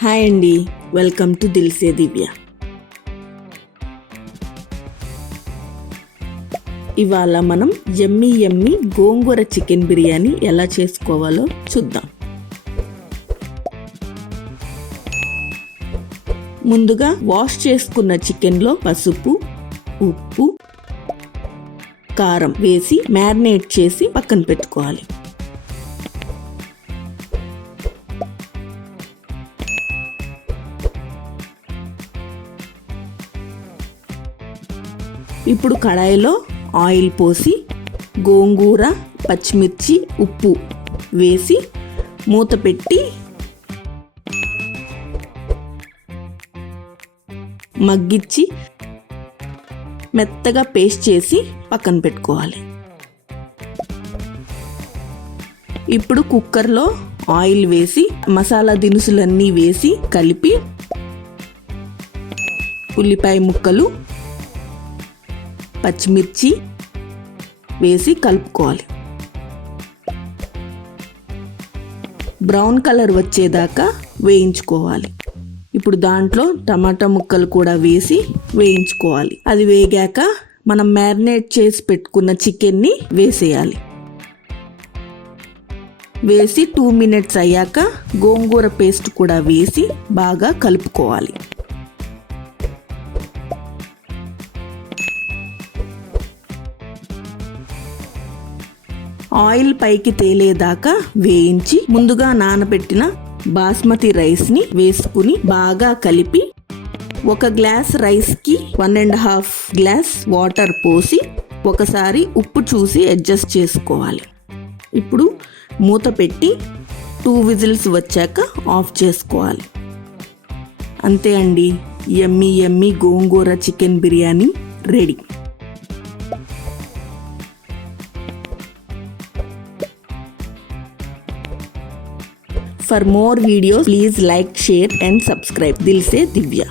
Hi అండి, welcome to దిల్సే దివ్య. ఇవాళ మనం యమ్మీ గోంగూర చికెన్ బిర్యానీ ఎలా చేసుకోవాలో చూద్దాం. ముందుగా వాష్ చేసుకున్న చికెన్లో పసుపు, ఉప్పు, కారం వేసి మ్యారినేట్ చేసి పక్కన పెట్టుకోవాలి. ఇప్పుడు కడాయిలో ఆయిల్ పోసి గోంగూర, పచ్చిమిర్చి, ఉప్పు వేసి మూత పెట్టి మగ్గించి మెత్తగా పేస్ట్ చేసి పక్కన పెట్టుకోవాలి. ఇప్పుడు కుక్కర్లో ఆయిల్ వేసి మసాలా దినుసులన్నీ వేసి కలిపి ఉల్లిపాయ ముక్కలు, పచ్చిమిర్చి వేసి కలుపుకోవాలి. బ్రౌన్ కలర్ వచ్చేదాకా వేయించుకోవాలి. ఇప్పుడు దాంట్లో టమాటా ముక్కలు కూడా వేసి వేయించుకోవాలి. అది వేగాక మనం మ్యారినేట్ చేసి పెట్టుకున్న చికెన్ని వేసేయాలి. వేసి 2 మినిట్స్ అయ్యాక గోంగూర పేస్ట్ కూడా వేసి బాగా కలుపుకోవాలి. ఆయిల్ పైకి తేలేదాకా వేయించి ముందుగా నానబెట్టిన బాస్మతి రైస్ని వేసుకుని బాగా కలిపి 1 గ్లాస్ రైస్కి 1.5 గ్లాస్ వాటర్ పోసి ఒకసారి ఉప్పు చూసి అడ్జస్ట్ చేసుకోవాలి. ఇప్పుడు మూత పెట్టి 2 విజిల్స్ వచ్చాక ఆఫ్ చేసుకోవాలి. అంతే అండి, yummy gongura chicken biryani ready. For more videos, please like, share and subscribe. Dilse Divya.